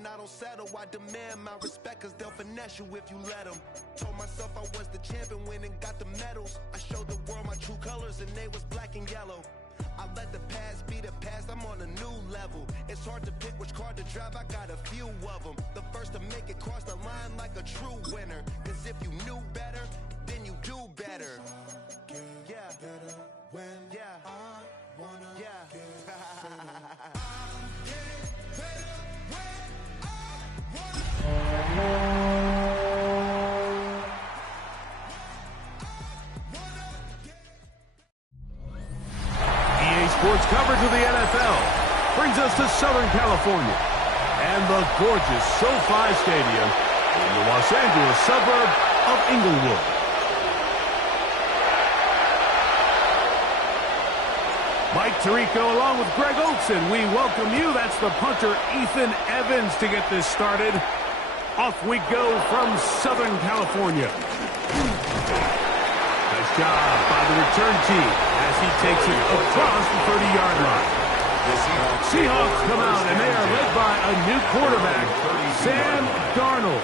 and I don't settle. I demand my respect, cause they'll finesse you if you let them. Told myself I was the champion, went and got the medals. I showed the world my true colors, and they was black and yellow. I let the past be the past, I'm on a new level. It's hard to pick which car to drive, I got a few of them. The first to make it cross the line like a true winner. Cause if you knew better, then you do better. Yeah. Yeah. Yeah. Sports coverage of the NFL brings us to Southern California and the gorgeous SoFi Stadium in the Los Angeles suburb of Inglewood. Mike Tirico along with Greg Olson, we welcome you. That's the punter Ethan Evans to get this started. Off we go from Southern California. Nice job by the return team as he takes it across the 30-yard line. The Seahawks come out, and they are led by a new quarterback, Sam Darnold.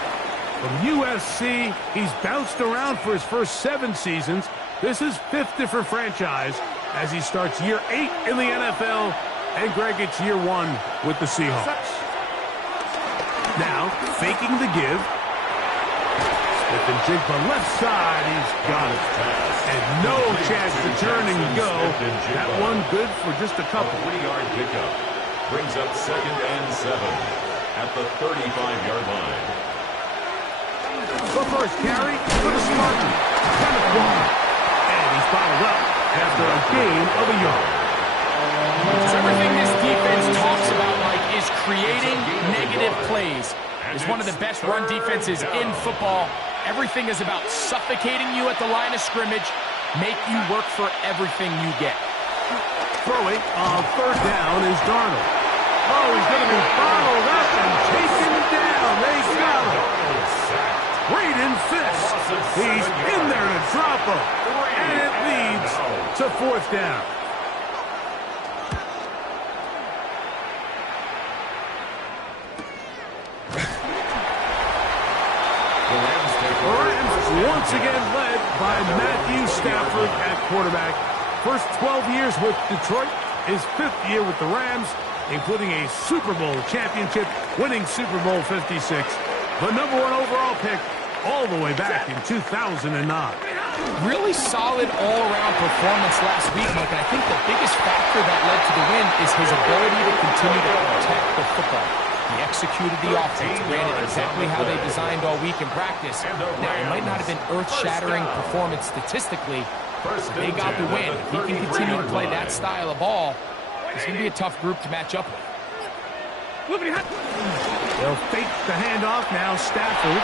From USC, he's bounced around for his first 7 seasons. This is 5th different franchise as he starts year 8 in the NFL, and Greg, it's year 1 with the Seahawks. Now, faking the give. Smith and Jigba left side, he's got it. And no chance to turn and go. That one good for just a couple. 3-yard pickup brings up 2nd and 7 at the 35-yard line. The first carry for the Spartans. Kenneth Walker. And he's followed up after a gain of a yard. So everything this defense talks about, Mike, is creating negative plays. It's one of the best run defenses in football. Everything is about suffocating you at the line of scrimmage, make you work for everything you get. Throwing on 3rd down is Darnold. Oh, he's going to be followed up and taken down. They got him. Braden Fisk. He's in there to drop him. And it leads to 4th down. Once again led by Matthew Stafford at quarterback. First 12 years with Detroit, his 5th year with the Rams, including a Super Bowl championship, winning Super Bowl 56. The #1 overall pick all the way back in 2009. Really solid all-around performance last week, Mike, and I think the biggest factor that led to the win is his ability to continue to protect the football. He executed the offense, ran it exactly how they designed all week in practice. Now, it might not have been earth-shattering performance statistically, but they got the win. If he can continue to play that style of ball, it's going to be a tough group to match up with. They'll fake the handoff now, Stafford.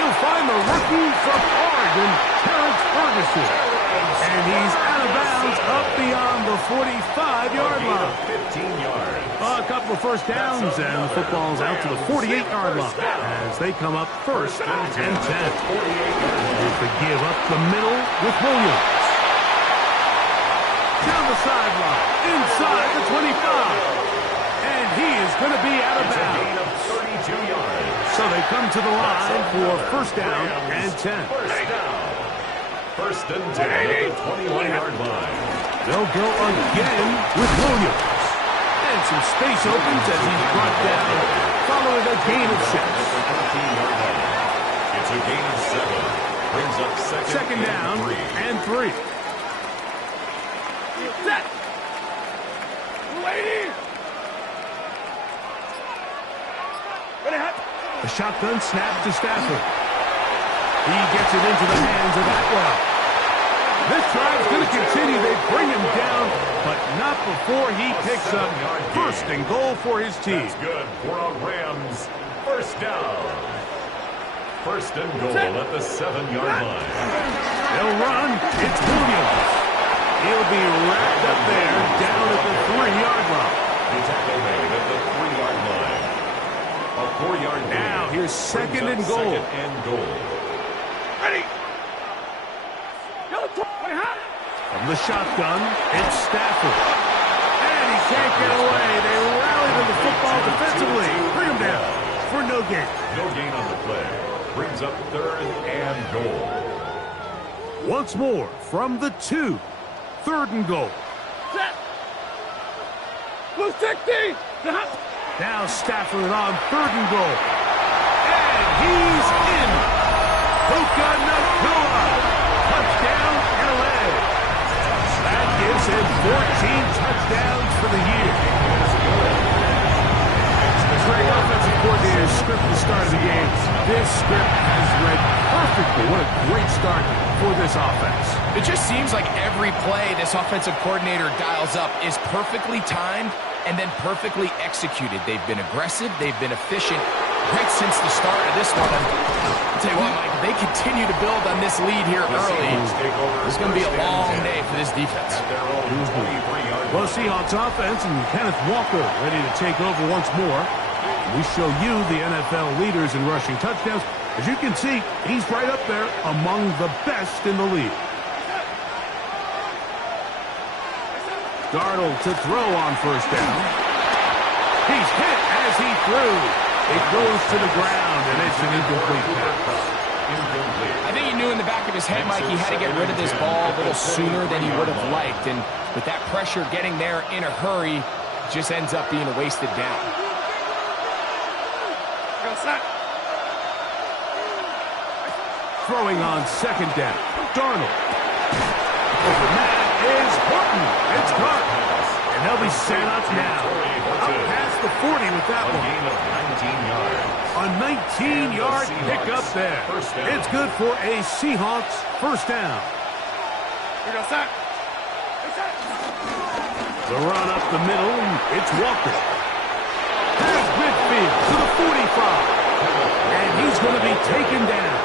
He'll find the rookie from Oregon, Terrence Ferguson. And he's out of bounds up beyond the 45-yard line. 15 yards. A couple of first downs, and the football's out to the 48-yard line as they come up 1st and 10. Here's the give up the middle with Williams. Down the sideline, inside the 25. And he is going to be out of bounds. 32 yards. So they come to the line for 1st down and 10. 1st and 10 at the 21-yard line. They'll go again with Williams. And some space opens as he's brought down, following a gain of 6. It's a gain of 7. Brings up 2nd down and 3. Set. Lady. A shotgun snap to Stafford. He gets it into the hands of Atwell. This drive's going to continue. They bring him down, but not before he picks up 1st and goal for his team. That's good for a Rams 1st down. 1st and goal at the 7-yard line. They'll run. It's Williams. He'll be wrapped up there down at the 3-yard line. The tackle made at the 3-yard line. A 4-yard gain. Now here's 2nd and goal. 2nd and goal. Ready. From the shotgun, it's Stafford. And he can't get away. They rally to the football defensively. Bring him down. game. No gain on the play. Brings up 3rd and goal. Once more from the 2. 3rd and goal. Set. Blue 60. Now Stafford on 3rd and goal. And he's in. Puka Nacua. Touchdown, LA. That gives him 14 touchdowns for the year. Great offensive coordinator's script at the start of the game. This script has read perfectly. What a great start for this offense. It just seems like every play this offensive coordinator dials up is perfectly timed and then perfectly executed. They've been aggressive. They've been efficient right since the start of this one. I'll tell you what, Mike, if they continue to build on this lead here early, it's going to be a long day for this defense. Well, Seahawks offense and Kenneth Walker ready to take over once more. We show you the NFL leaders in rushing touchdowns. As you can see, he's right up there among the best in the league. Darnold to throw on 1st down. He's hit as he threw. It goes to the ground, and it's an incomplete pass. I think he knew in the back of his head, Mike, he had to get rid of this ball a little sooner than he would have liked. And with that pressure getting there in a hurry, just ends up being a wasted down. Throwing on 2nd down. Darnold. Over that is Horton. It's caught. And they'll be set up now. Up past the 40 with that one. A 19-yard pickup there. It's good for a Seahawks 1st down. The run up the middle, and it's Walker. There's midfield to the 45. And he's going to be taken down.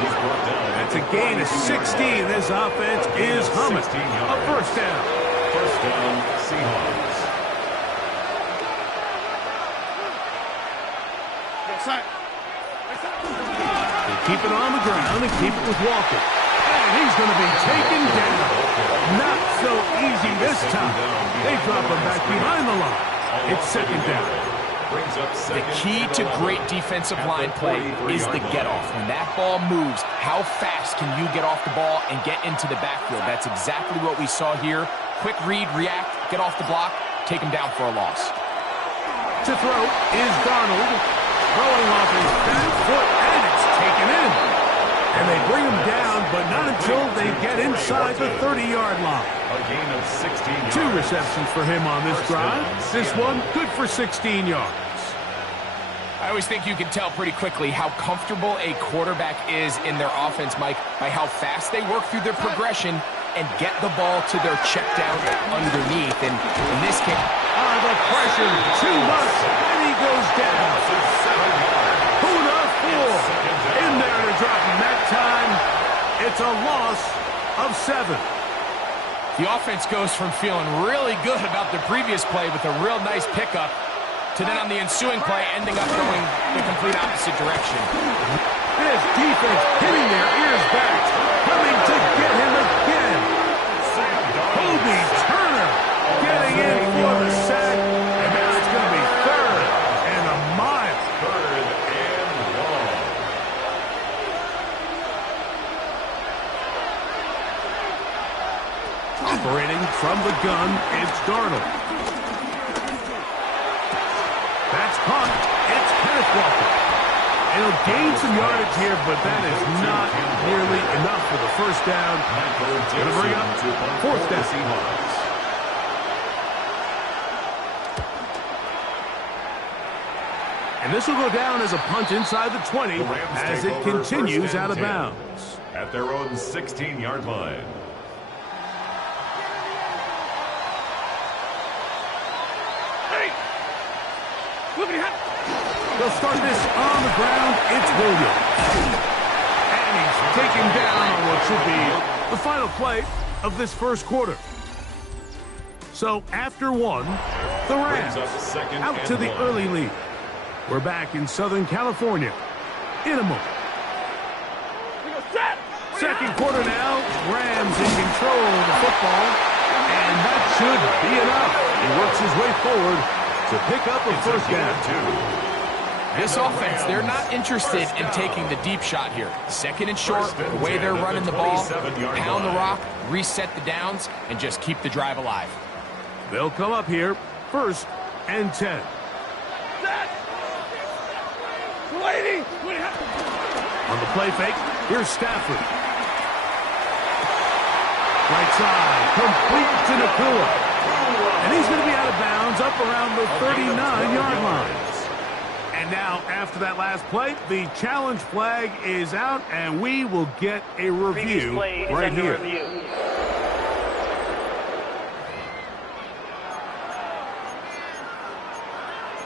That's a gain of 16. This offense is humming. A 1st down. 1st down, Seahawks. They keep it on the ground and keep it with Walker. And he's going to be taken down. Not so easy this time. They drop him back behind the line. It's 2nd down. The key to great defensive line play is the get-off. When that ball moves, how fast can you get off the ball and get into the backfield? That's exactly what we saw here. Quick read, react, get off the block, take him down for a loss. To throw is Darnold. Throwing off his back foot, and it's taken in. And they bring him down, but not until they get inside the 30-yard line. A gain of 16 yards. 2 receptions for him on this drive. This one good for 16 yards. I always think you can tell pretty quickly how comfortable a quarterback is in their offense, Mike, by how fast they work through their progression and get the ball to their check down underneath. And in this case, the pressure too much, and he goes down. Puna 4 in there to drop him that time. It's a loss of 7. The offense goes from feeling really good about the previous play with a real nice pickup to then on the ensuing play ending up going the complete opposite direction. This defense hitting their ears back, coming to get him again. Kobe Turner getting in for the sack, and now it's going to be 3rd and a mile. 3rd and long. Operating from the gun, it's Darnold. That's caught. It's Kenneth Walker. It'll gain some yardage here, but that is not nearly enough for the 1st down. Going to bring up 4th down. And this will go down as a punt inside the 20 as it continues out of bounds. At their own 16-yard line. They'll start this on the ground. It's Williams. And he's taken down on what should be the final play of this 1st quarter. So after 1, the Rams out to the early lead. We're back in Southern California in a moment. 2nd quarter now. Rams in control of the football. And that should be enough. He works his way forward to pick up a 1st down. This offense, they're not interested in taking the deep shot here. Second and short, the way they're running the ball, pound the rock, reset the downs, and just keep the drive alive. They'll come up here, 1st and 10. On the play fake, here's Stafford. Right side, complete to Nakua. And he's going to be out of bounds up around the 39-yard line. And now, after that last play, the challenge flag is out, and we will get a review right here.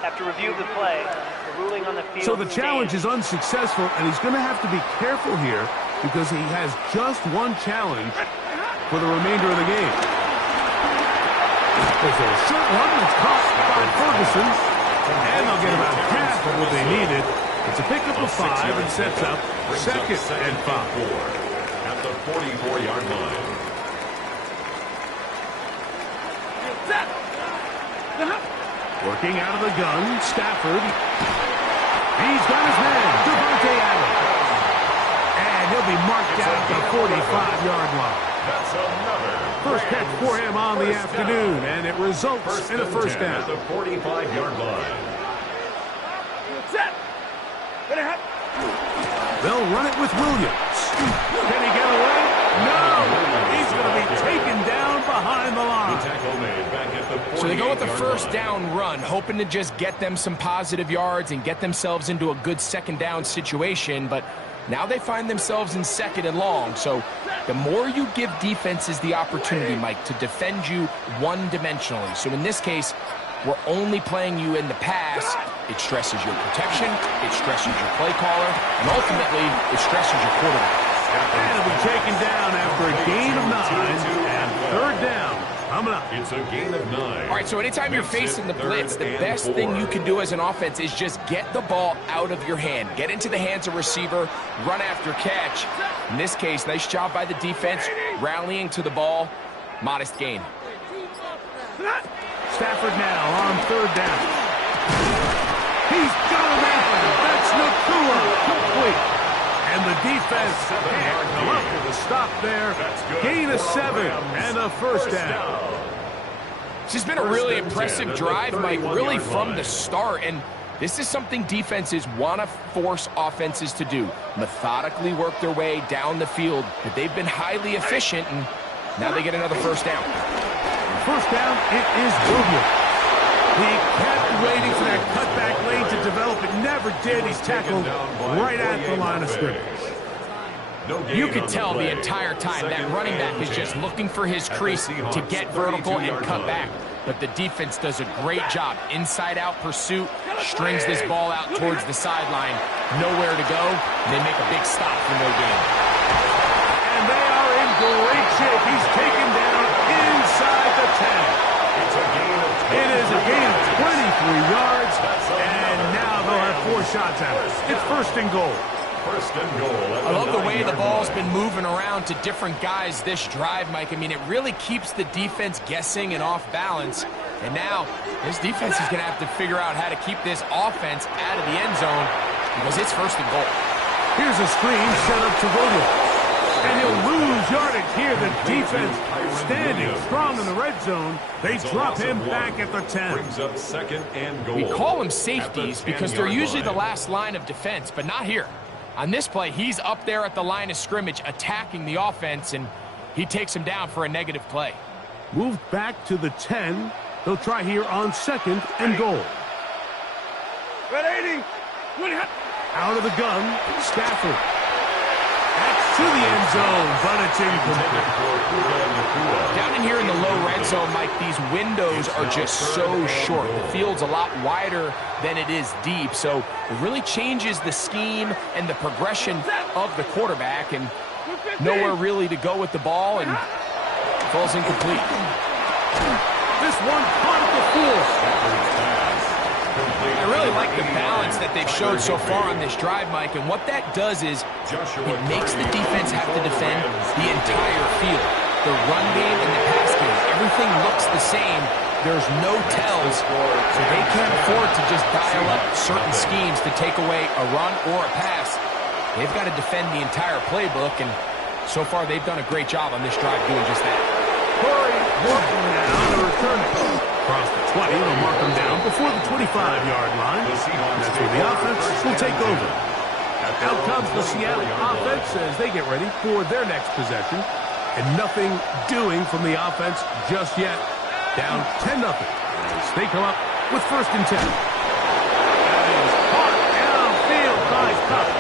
After review of the play, the ruling on the field. So the challenge is unsuccessful, and he's going to have to be careful here because he has just one challenge for the remainder of the game. There's a short one that's caught by Ferguson, and they'll get about half of what they needed. It's a pickup of 5 and sets up 2nd and 5. At the 44-yard line. Working out of the gun, Stafford. He's got his man, Devontae Adams. And he'll be marked down at the 45-yard line. That's another First catch for him on the afternoon, and it results in a first down. At the 45-yard line. They'll run it with Williams. Can he get away? No! He's going to be taken down behind the line. Tackle made back at the So they go with the 48-yard first line. down run, hoping to just get them some positive yards and get themselves into a good second down situation, but now they find themselves in 2nd and long. So the more you give defenses the opportunity, Mike, to defend you one-dimensionally. So in this case, we're only playing you in the pass. It stresses your protection, it stresses your play caller, and ultimately, it stresses your quarterback. And it'll be taken down after a gain of 9, and 3rd down coming up. It's a gain of 9. All right, so anytime you're facing the blitz, the best thing you can do as an offense is just get the ball out of your hand. Get into the hands of receiver, run after catch. In this case, nice job by the defense, rallying to the ball. Modest gain. Stafford now on 3rd down. He's got him after. That's Nakua. Complete. And the defense can't come up with a stop there. Gain of 7 and a first down. This has been a really impressive drive, Mike, really from the start. And this is something defenses want to force offenses to do. Methodically work their way down the field. But they've been highly efficient, and now they get another first down. First down, it is Williams. He kept waiting for that cutback lane to develop. It never did. He's tackled right at the line of scrimmage. You could tell the entire time that running back is just looking for his crease to get vertical and cut back. But the defense does a great job. Inside-out pursuit, strings this ball out towards the sideline. Nowhere to go. They make a big stop for no gain. And they are in great shape. He's taken down inside the 10. It is a gain of 23 yards, and now they'll have 4 shots at it. It's 1st and goal. First and goal. I love the way the ball's been moving around to different guys this drive, Mike. I mean, it really keeps the defense guessing and off balance. And now this defense is going to have to figure out how to keep this offense out of the end zone because it's 1st and goal. Here's a screen set up to Williams. And he'll lose yardage here. The defense standing strong in the red zone. They drop him back at the 10. Brings up 2nd and goal. We call them safeties because they're usually the last line of defense, but not here. On this play, he's up there at the line of scrimmage attacking the offense, and he takes him down for a negative play. Moved back to the 10. They'll try here on 2nd and goal. Out of the gun, Stafford. That's to the end zone, but it's incomplete. Down in here in the low red zone, Mike, these windows are just so short. The field's a lot wider than it is deep, so it really changes the scheme and the progression of the quarterback, and nowhere really to go with the ball, and falls incomplete. This one caught at the 4. I really like the balance that they've showed so far on this drive, Mike, and what that does is it makes the defense have to defend the entire field. The run game and the pass game, everything looks the same. There's no tells, so they can't afford to just dial up certain schemes to take away a run or a pass. They've got to defend the entire playbook, and so far they've done a great job on this drive doing just that. Corey Morton now on the return. Across the 20, they'll mark them down before the 25-yard line. That's where the offense will take over. Out comes the Seattle offense as they get ready for their next possession. And nothing doing from the offense just yet. Down 10-0 as they come up with 1st and 10. That is caught downfield by Cox.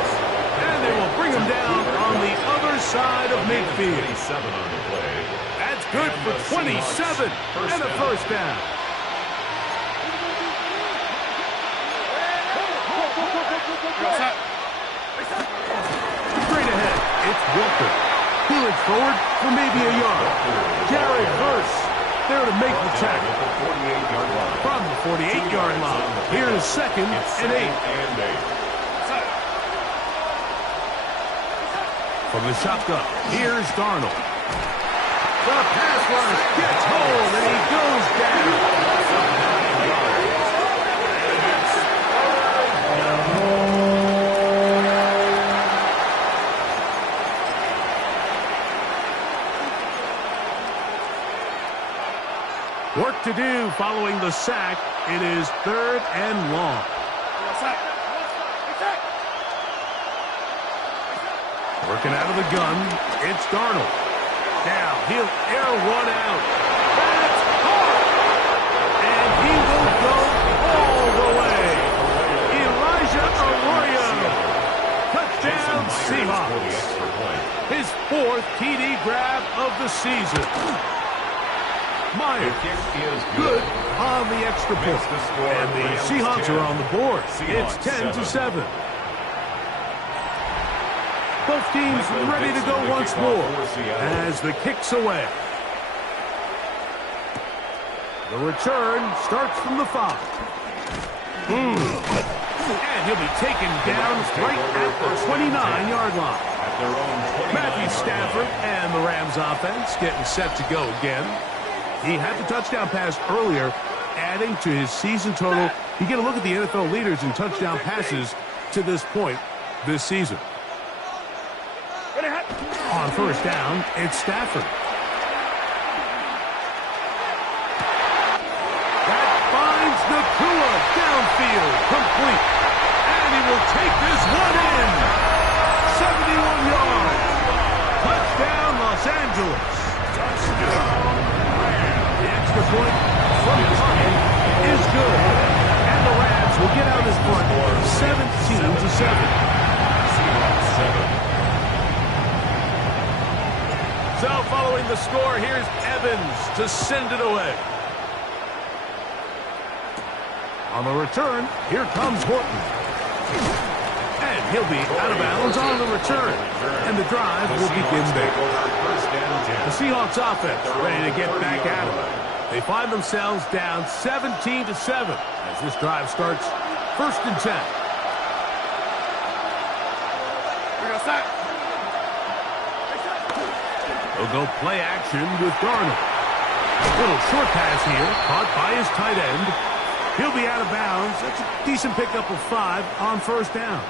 And they will bring him down on the other side of midfield. 27 on the play. That's good for 27 and a 1st down. Straight ahead, it's Wilker. Heelage forward for maybe a yard. Jared Verse there to make the tackle. From the 48-yard line, here's 2nd and 8. From the shotgun, here's Darnold. The pass rush gets home, and he goes down. Work to do following the sack. It is 3rd and long. Working out of the gun, it's Darnold. Now he'll air one out. That's caught! And he will go all the way. Elijah Arroyo. Touchdown Seahawks. His 4th TD grab of the season. Myers good on the extra point. And the Seahawks are on the board. It's 10-7. Both teams ready to go once more as the kick's away. The return starts from the 5. And he'll be taken down right at the 29-yard line. Matthew Stafford and the Rams offense getting set to go again. He had the touchdown pass earlier, adding to his season total. You get a look at the NFL leaders in touchdown passes to this point this season. On 1st down, it's Stafford. That finds Nakua downfield, complete. And he will take this one in. 71 yards. Touchdown, Los Angeles. Touchdown. The extra point from Carter is good. And the Rams will get out in front 17-7. Seahawks 7. So following the score, here's Evans to send it away. On the return, here comes Horton. And he'll be out of bounds on the return. And the drive will begin there. The Seahawks offense ready to get back at it. They find themselves down 17-7 as this drive starts 1st and 10. They'll go play action with Darnold. Little short pass here, caught by his tight end. He'll be out of bounds. That's a decent pickup of 5 on 1st down.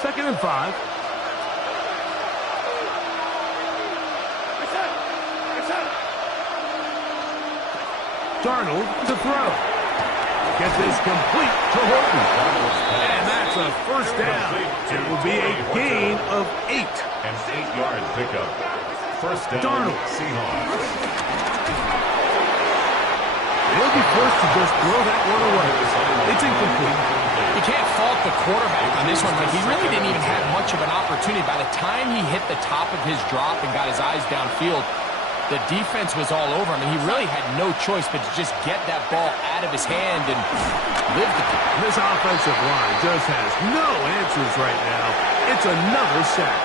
Second and 5. Darnold to throw. Get this complete to Horton. And that's a 1st down. It will be a gain of 8. An 8-yard pickup. 1st down. Darnold. Seahawks. They'll be forced to just throw that one away. It's incomplete. You can't fault the quarterback on this one, but he really didn't even have much of an opportunity. By the time he hit the top of his drop and got his eyes downfield, the defense was all over him, and he really had no choice but to just get that ball out of his hand and live the game. This offensive line just has no answers right now. It's another sack.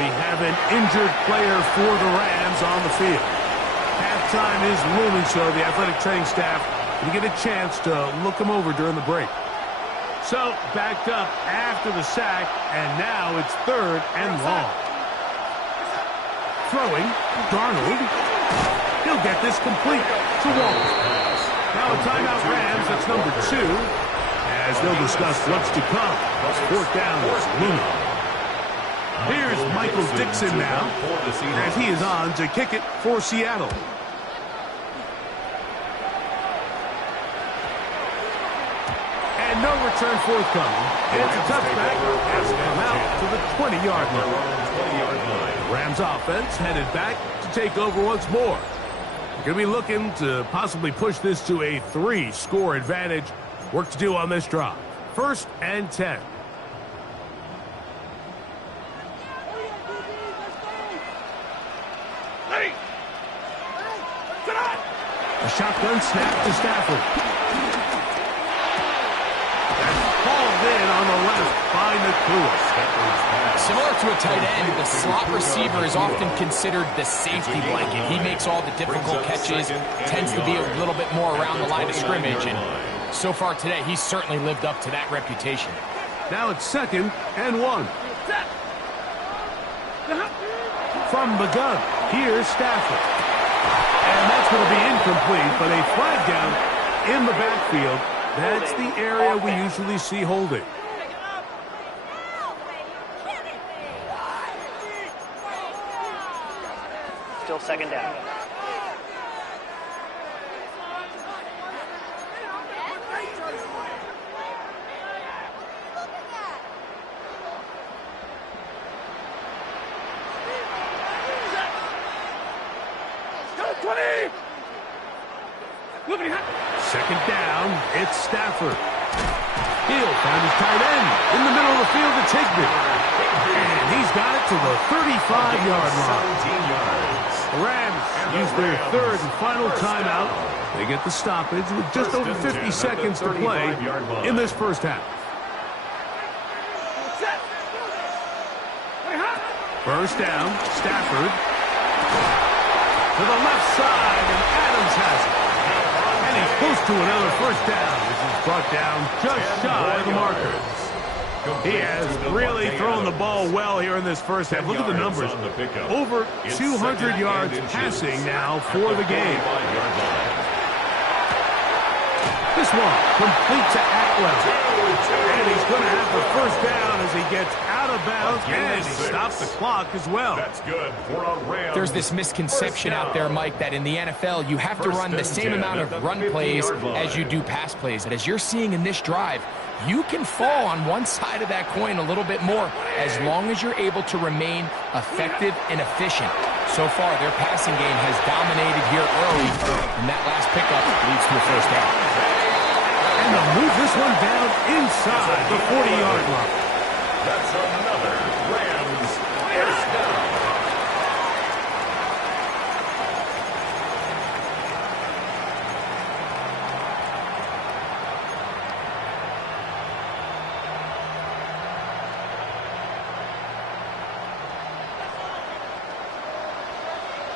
We have an injured player for the Rams on the field. Halftime is looming, so the athletic training staff will get a chance to look him over during the break. So, backed up after the sack, and now it's 3rd and long. Throwing, Darnold. He'll get this complete to Wallace. Now a timeout Rams, that's number 2. As they'll discuss what's to come. 4th down is looming. Here's Michael Dixon now, as he is on to kick it for Seattle. No return forthcoming. It's a touchback as they come out to the 20-yard line. Rams offense headed back to take over once more. Going to be looking to possibly push this to a 3-score advantage. Work to do on this drive. 1st and 10. A shotgun snap to Stafford. In on the left by Nakua. Similar to a tight end, the slot receiver is often considered the safety blanket. He makes all the difficult catches, tends to be a little bit more around the line of scrimmage, and so far today, he's certainly lived up to that reputation. Now it's 2nd and 1. From the gun, here's Stafford. And that's going to be incomplete, but a flag down in the backfield. That's the area we usually see holding. Still 2nd down. Second down, it's Stafford. He'll find his tight end in the middle of the field to Higbee. And he's got it to the 35-yard line. The Rams use their 3rd and final timeout. They get the stoppage with just over 50 seconds to play in this first half. First down, Stafford. To the left side, and Adams has it. And he's close to another first down. This is brought down just shy of the marker. He has really thrown the ball well here in this first half. Look at the numbers. Over 200 yards passing now for the game. This one complete to Atwell. And he's going to have the first down as he gets out of bounds, and he stops the clock as well. That's good for a Rams. There's this misconception out there, Mike, that in the NFL, you have to run the same amount of run plays as you do pass plays. And as you're seeing in this drive, you can fall on one side of that coin a little bit more as long as you're able to remain effective and efficient. So far, their passing game has dominated here early, and that last pickup leads to a first down. And they'll move this one down inside the 40-yard line. That's another Rams first down.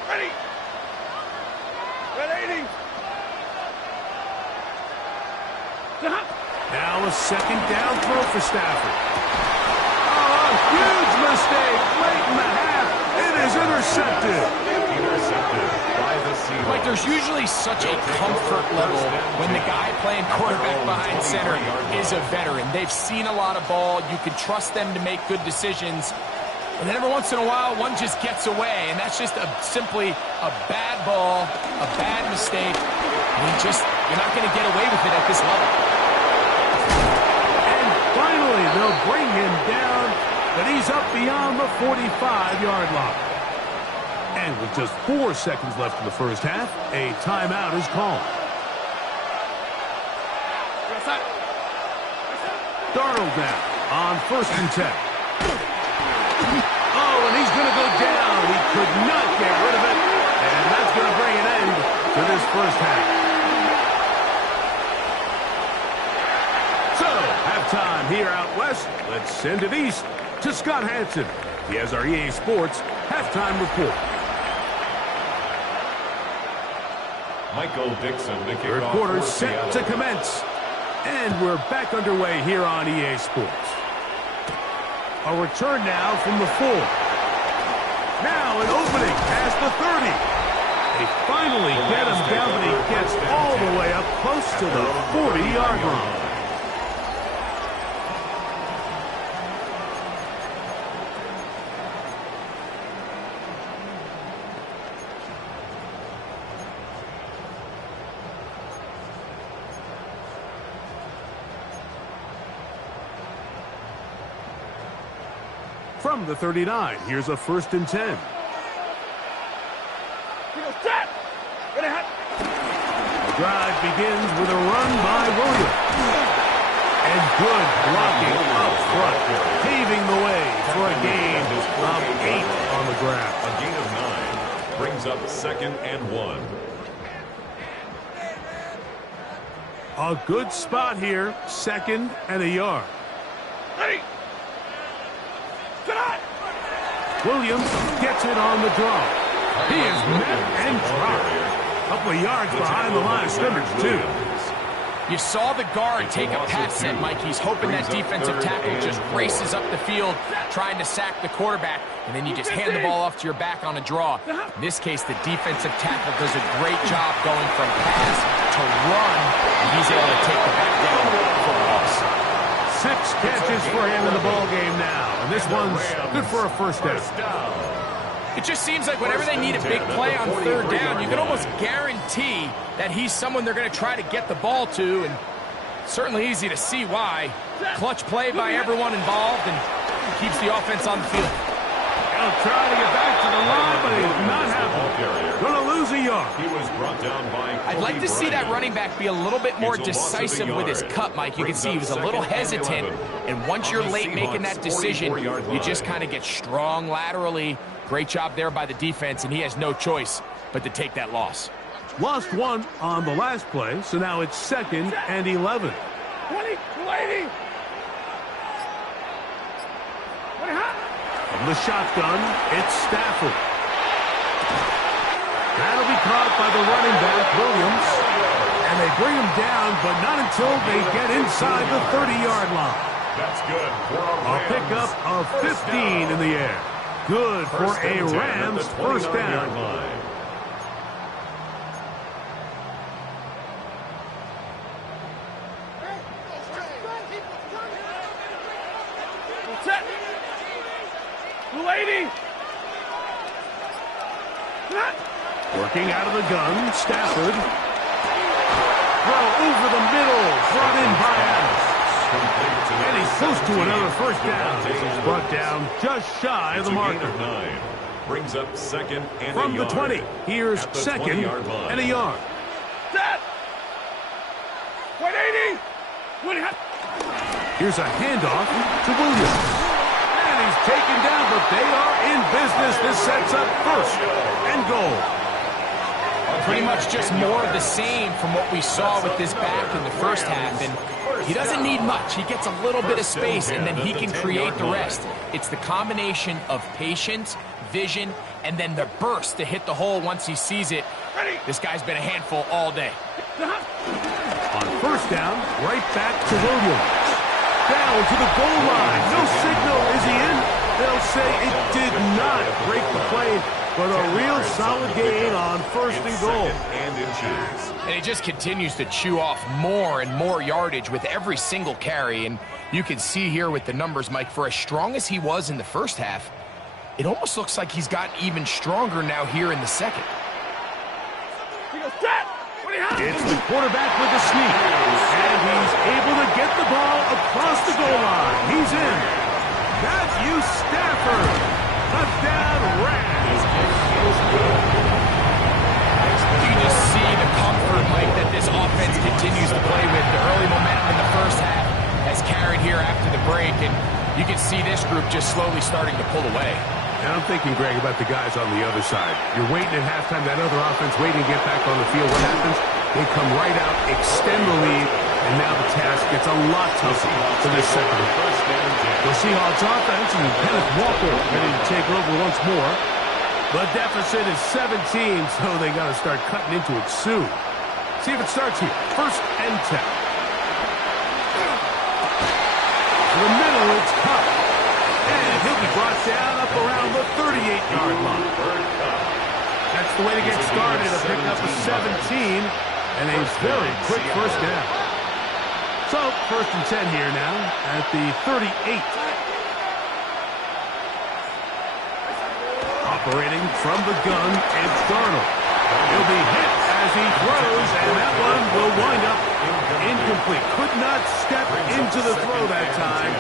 Ready. Ready. Now a second down throw for Stafford. Oh, a huge mistake late in the half. It is intercepted. Intercepted by the Seahawks. Like, there's usually such a comfort level when the guy playing quarterback behind center is a veteran. They've seen a lot of ball. You can trust them to make good decisions. And then every once in a while, one just gets away, and that's just simply a bad ball, a bad mistake. And you're not going to get away with it at this level. And finally, they'll bring him down, but he's up beyond the 45-yard line. And with just 4 seconds left in the first half, a timeout is called. Darnold now on 1st and 10. Oh, and he's going to go down. He could not get rid of it. And that's going to bring an end to this first half. So, halftime here out west. Let's send it east to Scott Hansen. He has our EA Sports halftime report. Michael Dixon, the Third kickoff quarter for set Seattle. to commence. And we're back underway here on EA Sports. A return now from the 4. Now an opening past the 30. They finally get him down, but he gets all the way up close to the 40-yard line. From the 39, here's a 1st and 10. The drive begins with a run by Williams. And good blocking up front, paving the way for a gain of 8 on the ground. A gain of 9 brings up 2nd and 1. A good spot here, 2nd and a yard. Ready. Williams gets it on the draw. He is met and dropped. A couple of yards behind the line of scrimmage, too. You saw the guard take a pass set, Mike. He's hoping that defensive tackle just races up the field, trying to sack the quarterback, and then you just hand the ball off to your back on a draw. In this case, the defensive tackle does a great job going from pass to run, and he's able to take the back down for a loss. 6 catches for him in the ball game now, and this one's good for a 1st down. It just seems like whenever they need a big play on 3rd down, you can almost guarantee that he's someone they're going to try to get the ball to, and certainly easy to see why. Clutch play by everyone involved and keeps the offense on the field. He'll try to get back to the line, but he's not happening. Going to lose a yard. He was brought down by I'd like to see that running back be a little bit more decisive with his cut, Mike. You can see he was a little hesitant, and once you're late making that decision, you just kind of get strong laterally. Great job there by the defense, and he has no choice but to take that loss. Lost 1 on the last play, so now it's 2nd and 11. 20, lady. From the shotgun, it's Stafford. That'll be caught by the running back, Williams. And they bring him down, but not until they get inside the 30-yard line. That's good for A pickup of 15 in the air. Good for a Rams 1st down. Lady. Working out of the gun, Stafford. Throw over the middle, brought in by Adams. And he's close to another 1st down. He's brought down just shy of the marker. Brings up 2nd and From a the yard. 20, here's 2nd and a yard. Set. 180. Here's a handoff to Williams. And he's taken down, but they are in business. This sets up 1st and goal. Pretty much just more of the same from what we saw with this back in the 1st half, and he doesn't need much. He gets a little bit of space, and then he can create the rest. It's the combination of patience, vision, and then the burst to hit the hole once he sees it. This guy's been a handful all day. On 1st down, right back to Williams. Down to the goal line. No signal. Is he in? They'll say it did not break the plane, but a real solid gain on 1st and goal. And he just continues to chew off more and more yardage with every single carry. And you can see here with the numbers, Mike, for as strong as he was in the 1st half, it almost looks like he's gotten even stronger now here in the 2nd. It's the quarterback with the sneak. And he's able to get the ball across the goal line. He's in. Matthew Stafford. Touchdown, Rams. You can just see the comfort, Mike, that this offense continues to play with. The early momentum in the 1st half has carried here after the break, and you can see this group just slowly starting to pull away. And I'm thinking, Greg, about the guys on the other side. You're waiting at halftime, that other offense waiting to get back on the field. What happens? They come right out, extend the lead, and now the task gets a lot tougher for this second. The Seahawks offense and Kenneth Walker ready to take over once more. The deficit is 17, so they got to start cutting into it soon. See if it starts here. 1st and 10. down up around the 38-yard line. That's the way to get started, a pickup of 17, and a very quick first down. So, 1st and 10 here now at the 38. Operating from the gun, it's Darnold. He'll be hit as he throws, and that one will wind up incomplete. Could not step into the throw that time.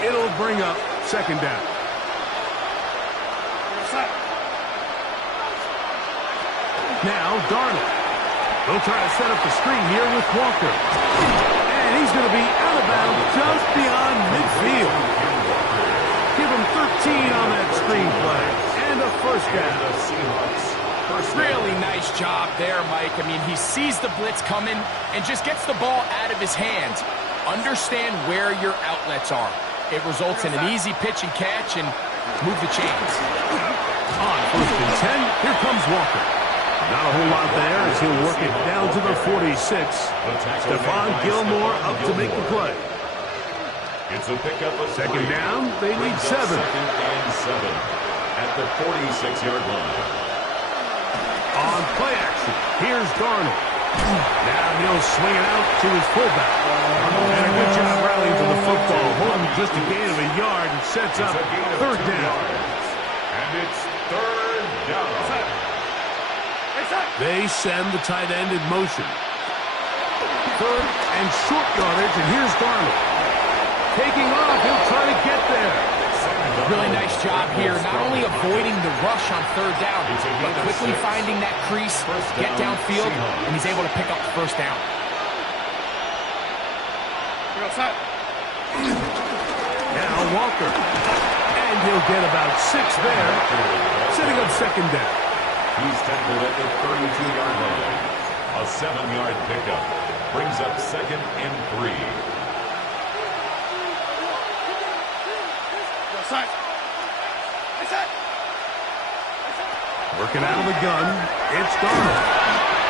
It'll bring up 2nd down. Now, Darnold. They'll try to set up the screen here with Walker. And he's going to be out of bounds just beyond midfield. Give him 13 on that screen play. And a first down. Really nice job there, Mike. I mean, he sees the blitz coming and just gets the ball out of his hands. Understand where your outlets are. It results in an easy pitch and catch and move the chains. On 1st and 10, here comes Walker. Not a whole lot there as he'll work it down to the 46. Stephon Gilmore up to make the play. It's a pickup of 2nd down, they need 7. 2nd and 7 at the 46-yard line. On play action, here's Darnold. Now he'll swing it out to his fullback. And a good job rallying to the football. Holding just a gain of a yard and sets up 3rd down. And it's 3rd down. They send the tight end in motion. 3rd and short yardage, and here's Darnold. Taking off, he'll try to get there. Really nice job here, not only avoiding the rush on 3rd down, but quickly finding that crease, get downfield, and he's able to pick up the 1st down. Now Walker. And he'll get about 6 there, sitting on 2nd down. He's tackled at the 32-yard line. A 7-yard pickup brings up 2nd and 3. Working out of the gun, it's Darnold.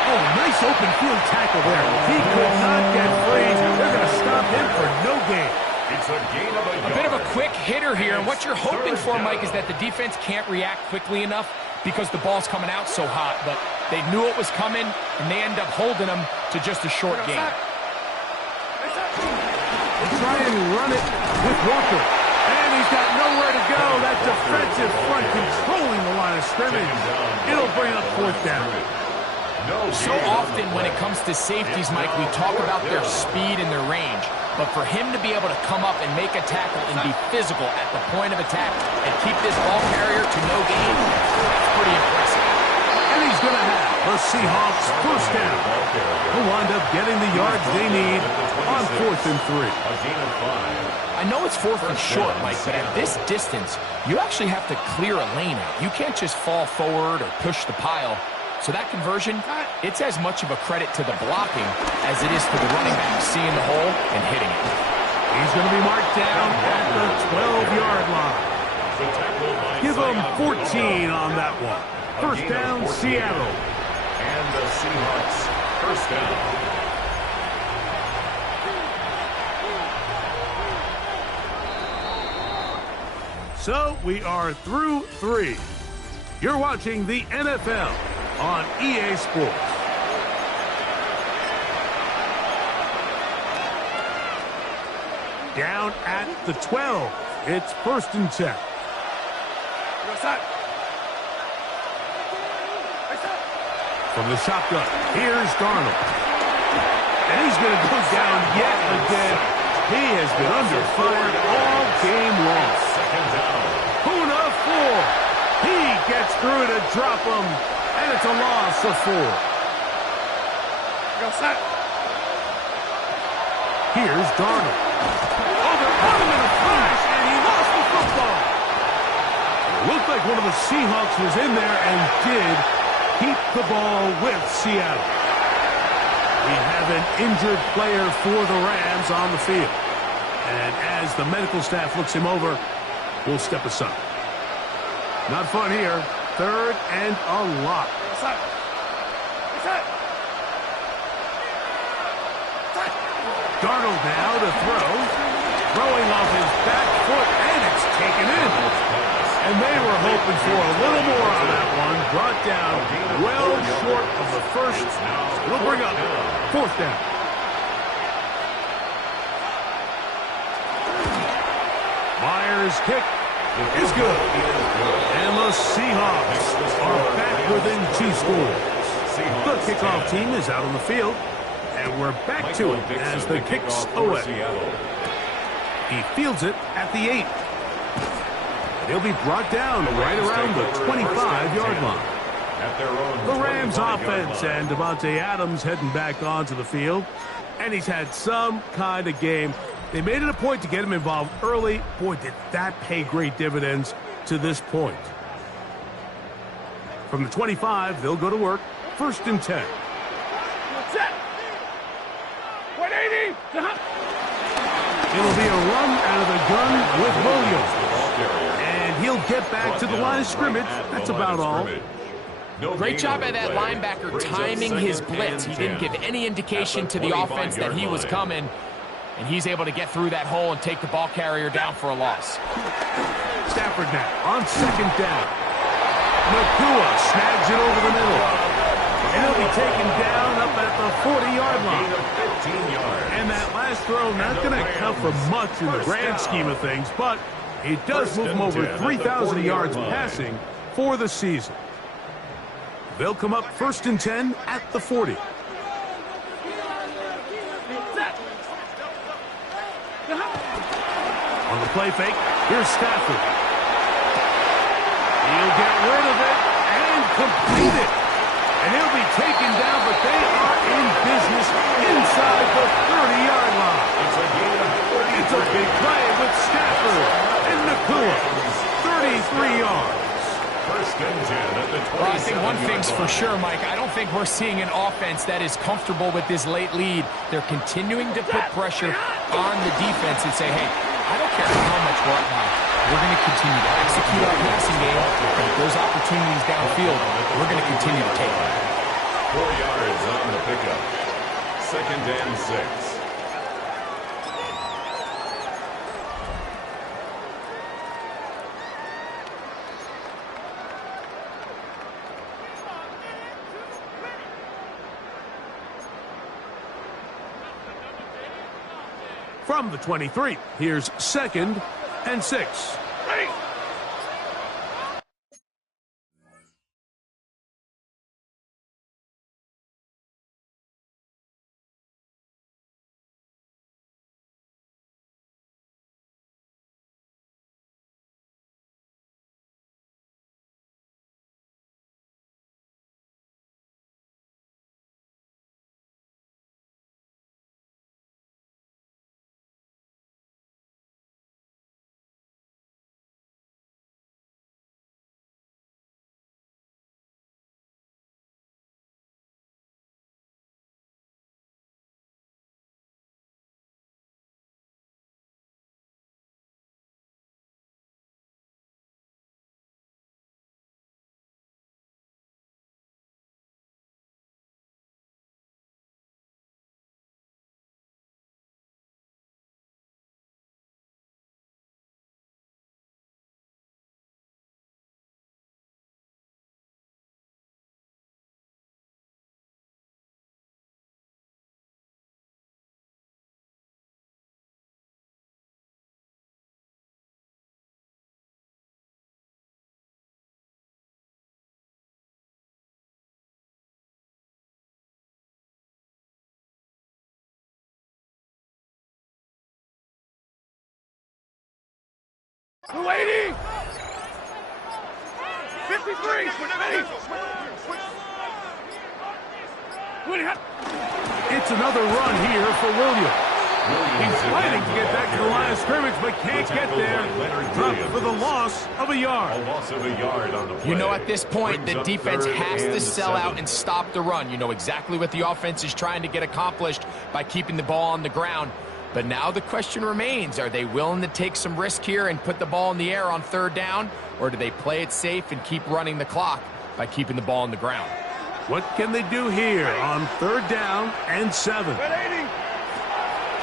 Oh, nice open field tackle there. He could not get free. They're going to stop him for no gain. It's a gain of a yard. A bit of a quick hitter here, and what you're hoping for, Mike, is that the defense can't react quickly enough because the ball's coming out so hot, but they knew it was coming, and they end up holding them to just a short gain. They try and run it with Walker. And he's got nowhere to go. That defensive front controlling the line of scrimmage. It'll bring up 4th down. So often when it comes to safeties, Mike, we talk about their speed and their range. But for him to be able to come up and make a tackle and be physical at the point of attack and keep this ball carrier to no gain, that's pretty impressive. And he's going to have the Seahawks 1st down. They'll wind up getting the yards they need on 4th and 3. A gain of 5. I know it's 4th and short, Mike, but at this distance, you actually have to clear a lane out. You can't just fall forward or push the pile. So that conversion, it's as much of a credit to the blocking as it is to the running back seeing the hole and hitting it. He's going to be marked down at the 12-yard line. Give him 14 on that one. 1st down, Seattle. And the Seahawks 1st down. So we are through 3. You're watching the NFL on EA Sports. Down at the 12. It's 1st and 10. From the shotgun, here's Darnold. And he's going to go down yet again. He has been under fire all game long. 2nd down. Puna 4. He gets through to drop him, and it's a loss of 4. Here's Darnold. Oh, they're on him in a flash, and he lost the football. It looked like one of the Seahawks was in there and did keep the ball with Seattle. We have an injured player for the Rams on the field. And as the medical staff looks him over, we'll step aside. Not fun here. 3rd and a lot. Darnold now to throw. Throwing off his back foot, and it's taken in. And they were hoping for a little more on that one. Brought down well short of the first. It'll bring up fourth down. Myers' kick is good. And the Seahawks are back within 2 scores. The kickoff team is out on the field. And we're back to it as the kick's away. He fields it at the 8. He'll be brought down right around the 25-yard line. The Rams offense and Davante Adams heading back onto the field. And he's had some kind of game. They made it a point to get him involved early. Boy, did that pay great dividends to this point. From the 25, they'll go to work. 1st and 10. Set. 180. It'll be a run out of the gun with Williams. And he'll get back to the line of scrimmage. That's about all. Great job by that linebacker timing his blitz. He didn't give any indication to the offense that he was coming. And he's able to get through that hole and take the ball carrier down for a loss. Stafford now on 2nd down. Nakua snags it over the middle. And he'll be taken down up at the 40-yard line. And that last throw not going to count for much in the grand scheme of things, but it does move him over 3,000 yards passing for the season. They'll come up 1st and 10 at the 40. On the play fake, here's Stafford. He'll get rid of it and complete it. And he'll be taken down, but they are in business inside the 30-yard line. It's a big play with Stafford and Nakua. 33 yards. 1st and 10 at the 27. Well, I think one thing's for sure, Mike. I don't think we're seeing an offense that is comfortable with this late lead. They're continuing to put pressure on the defense and say, hey, I don't care how much we're up now. We're going to continue to execute our passing game. And if there's opportunities downfield, we're going to continue to take them. 4 yards on the pickup. 2nd and 6. From the 23, here's 2nd and 6. Ready. Lady! 53! It's another run here for Williams. He's fighting to get back to the line of scrimmage, but can't get there. Up for the loss of a yard. A loss of a yard on the play. You know, at this point, the defense has to sell out and stop the run. You know exactly what the offense is trying to get accomplished by keeping the ball on the ground. But now the question remains, are they willing to take some risk here and put the ball in the air on 3rd down? Or do they play it safe and keep running the clock by keeping the ball on the ground? What can they do here on 3rd down and 7?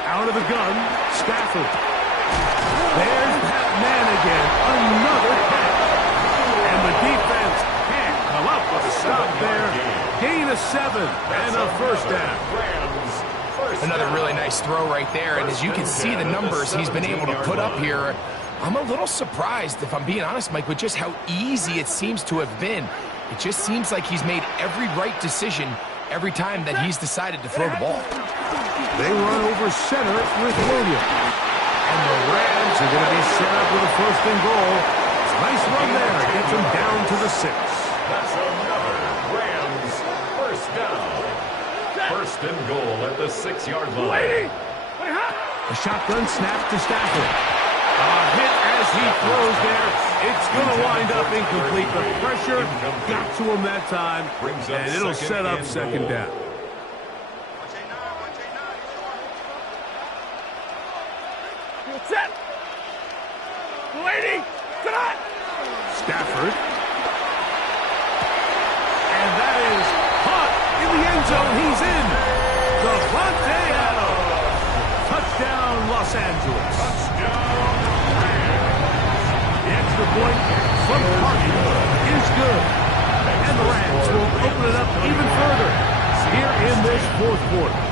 Out of the gun, Stafford. There's that man again. Another catch. stop there. Gain of 7 and a first down. Another really nice throw right there, and as you can see the numbers he's been able to put up here, I'm a little surprised, if I'm being honest, Mike, with just how easy it seems to have been. It just seems like he's made every right decision every time that he's decided to throw the ball. They run over center with Williams. And the Rams are going to be set up with a first and goal. Nice run there. Gets them down to the 6. That's another Rams first down. First and goal at the 6-yard line. A shotgun snap to Stafford. A hit as he throws there. It's going to wind up incomplete. The pressure got to him that time, and it'll set up second down. Set. 280. Stafford. And that is caught in the end zone. He's in. Devontae Adams. Touchdown, Los Angeles. Touchdown, The extra point from Carty is good. And the Rams will open it up even further here in this fourth quarter.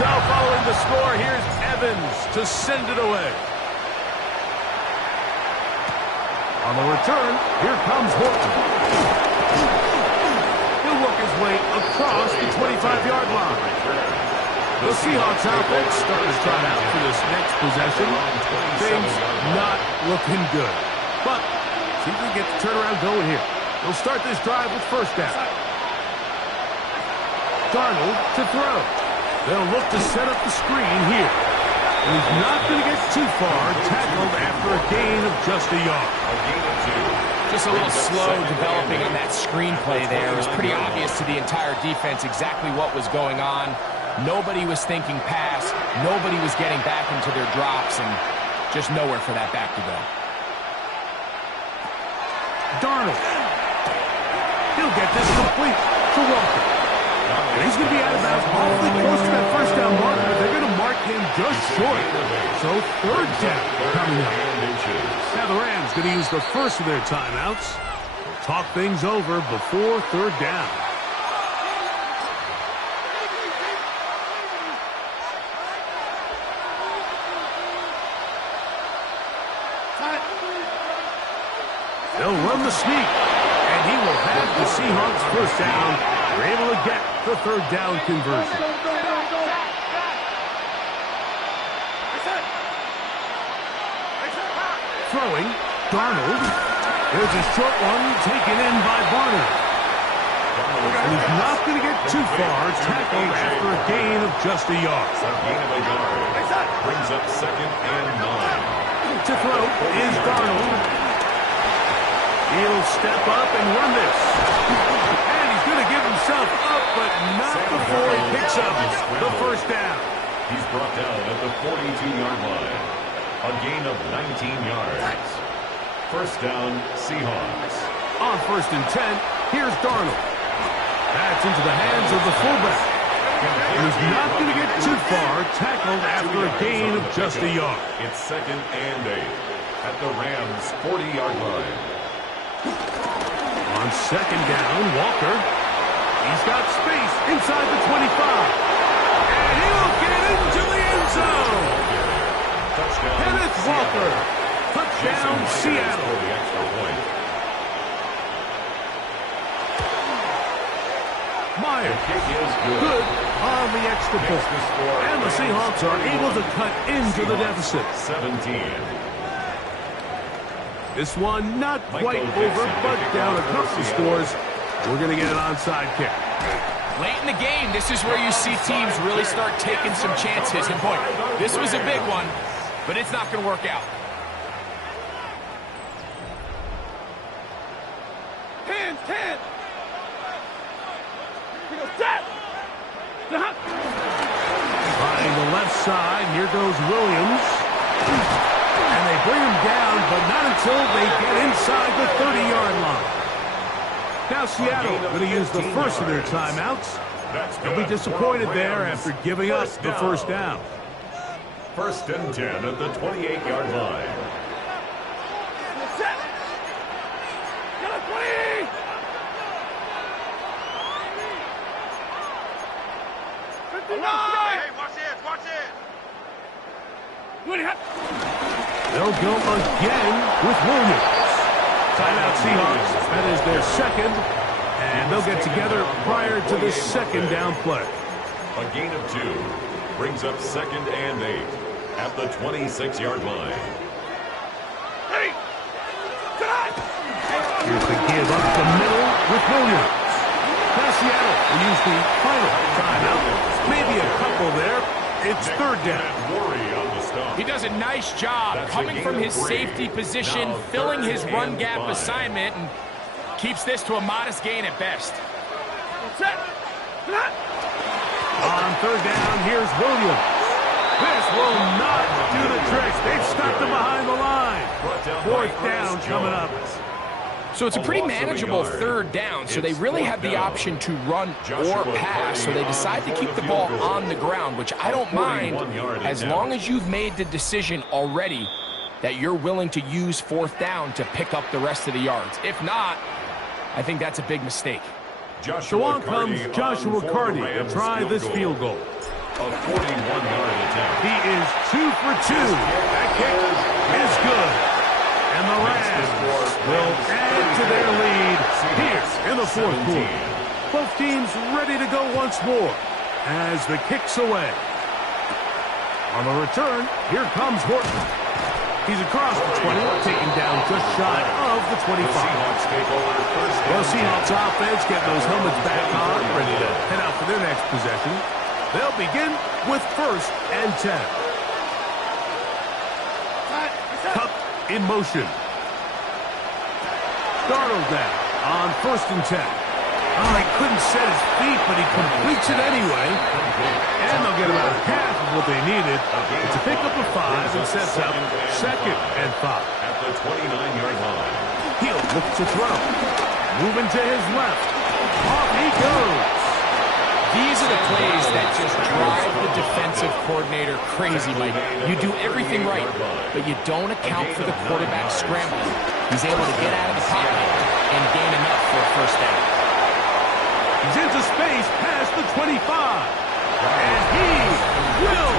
So following the score, here's Evans to send it away. On the return, here comes Horton. He'll work his way across the 25-yard line. The Seahawks offense starting to try out for this next possession. Things not looking good. But see if we get the turnaround going here. They'll start this drive with first down. Darnold to throw. They'll look to set up the screen here. And he's not going to get too far, tackled after a gain of just a yard. Just a little slow developing on that screenplay there. It was pretty obvious to the entire defense exactly what was going on. Nobody was thinking pass. Nobody was getting back into their drops, and just nowhere for that back to go. Darnold. He'll get this complete to Walker. And he's going to be out of bounds awfully close to that first down marker. They're going to mark him just short. So third down coming up. Now the Rams going to use the first of their timeouts. They'll talk things over before third down. They'll run the sneak, and he will have the Seahawks first down. They're able to get the third down conversion. Throwing, Darnold. There's a short one taken in by Barner. And he's not going to get too far, tackled after a gain of just a yard. Gain of a yard. Brings up second and 9. To throw is Darnold. He'll step up and run this. And he's going to give himself up, but not before he picks up the first down. He's brought down at the 42-yard line. A gain of 19 yards. First down, Seahawks. On first and 10, here's Darnold. That's into the hands of the fullback. And he's not going to get too far, tackled after a gain of just a yard. It's second and 8 at the Rams' 40-yard line. On second down, Walker. He's got space inside the 25. And he'll get into the end zone. Kenneth Walker. Touchdown, Seattle. The extra point. Myers. Good on the extra point. And the Seahawks are able to cut into the deficit. 17. This one not quite over, but down a couple of scores. We're going to get an onside kick. Late in the game, this is where you see teams really start taking some chances. And boy, this was a big one, but it's not going to work out. Hands. Set. Trying the left side, here goes Williams. And they bring him down, but not until they get inside the 30-yard line. Now Seattle going to use the first of their timeouts. They'll be disappointed there after giving up the first down. First and 10 at the 28-yard line. Set. Get a 20. Hey, watch it, watch it. They'll go again with Williams. Timeout Seahawks. That is their second. And they'll get together prior to the second down play. A gain of 2 brings up 2nd and 8 at the 26-yard line. Hey! Here's the give up the middle with Williams. Now Seattle will use the final timeout. Maybe a couple there. It's 3rd down. Worry on the stop. He does a nice job coming from his safety position, filling his run gap assignment, and keeps this to a modest gain at best. Set. On 3rd down, here's Williams. This will not do the trick. They've stopped him behind the line. 4th down coming up. So it's a pretty manageable 3rd down, so they really have the option to run or pass, so they decide to keep the ball on the ground, which I don't mind as long as you've made the decision already that you're willing to use 4th down to pick up the rest of the yards. If not, I think that's a big mistake. So on comes Joshua Cardi to try this field goal. A 41-yard attempt. He is 2 for 2. That kick is good. And the Rams will add to their lead here in the 4th quarter. Both teams ready to go once more as the kick's away. On the return, here comes Horton. He's across the 20, taken down just shy of the 25. Well, Seahawks offense getting those helmets back on, ready to head out for their next possession. They'll begin with 1st and 10. Cup in motion. Darnold down on 1st and 10. Oh, he couldn't set his feet, but he completes it anyway. And they'll get about half of what they needed to pick up a 5 and sets up 2nd and 5. At the 29-yard line. He'll look to throw. Moving to his left. Off he goes. These are the plays that just drive the defensive coordinator crazy, Mike. You do everything right, but you don't account for the quarterback scrambling. He's able to get out of the pocket and gain enough for a 1st down. He's into space past the 25. And he will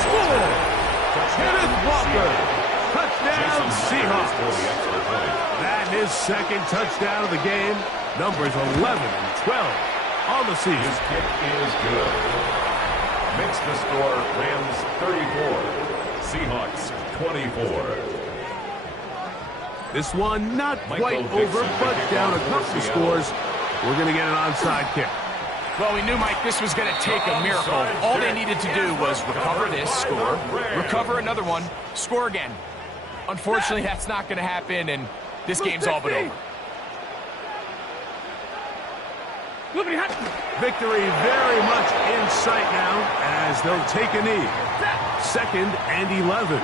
score. Kenneth Walker. Touchdown Seahawks. That is 2nd touchdown of the game. Numbers 11 and 12 on the season. His kick is good. Makes the score Rams 34, Seahawks 24. This one not quite over, but down a couple of scores. We're going to get an onside kick. Well, we knew, Mike, this was going to take a miracle. All they needed to do was recover this, score, recover another one, score again. Unfortunately, that's not going to happen, and this game's all but over. Victory very much in sight now as they'll take a knee. 2nd and 11.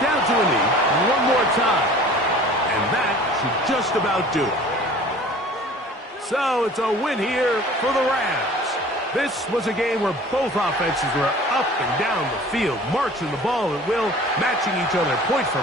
Down to a knee one more time. And that should just about do it. So it's a win here for the Rams. This was a game where both offenses were up and down the field, marching the ball at will, matching each other point for